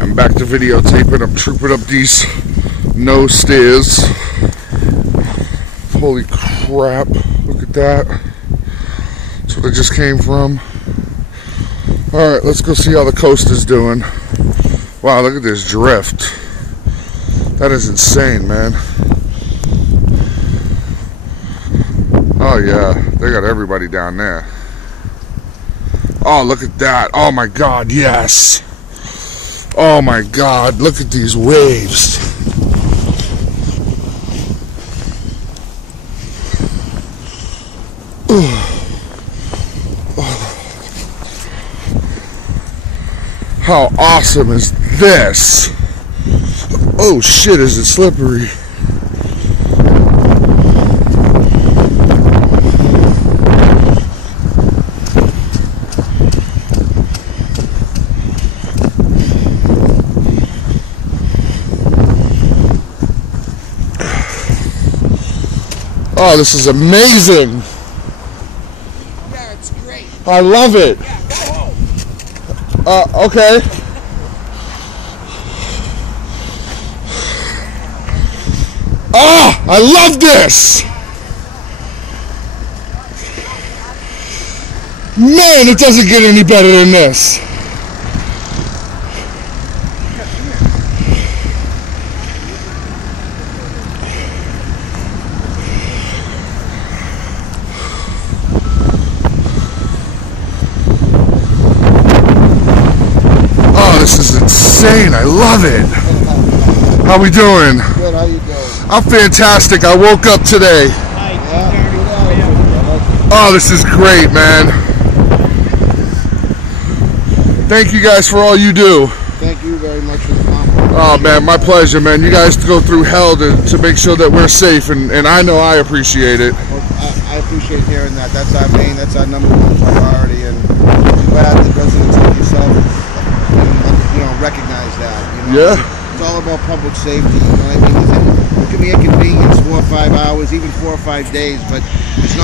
Alright, I'm back to videotaping. I'm trooping up these nose stairs. Holy crap, look at that. That's what I just came from. Alright, let's go see how the coast is doing. Wow, look at this drift. That is insane, man. Oh yeah, they got everybody down there. Oh, look at that. Oh my God, yes. Oh my God, look at these waves. How awesome is this? Oh shit, is it slippery? Oh, this is amazing. Yeah, it's great. I love it. Yeah, go home. Okay. Oh, I love this. Man, it doesn't get any better than this. This is insane. I love it. How we doing? Good, how you doing? I'm fantastic. I woke up today. Oh, this is great, man. Thank you guys for all you do. Thank you very much for the compliment. Oh, man, my pleasure, man. You guys go through hell to make sure that we're safe, and I know I appreciate it. Well, I appreciate hearing that. That's our main, that's our number one priority, and I'm glad that residents like yourself recognize that. You know? Yeah. It's all about public safety. You know what I mean? It can be inconvenience 4 or 5 hours, even 4 or 5 days, but it's not.